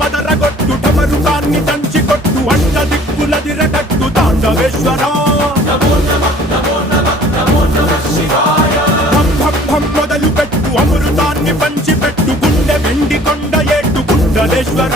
మదరగొట్టు ఢమరుకాన్ని దంచి కొట్టు అంట దిక్కులదిరగట్టు తాండవేశ్వర భం మొదలు పెట్టు అమృతాన్ని పంచి పెట్టు గుండె వెండి కొండ ఏట్టు గుండలేశ్వర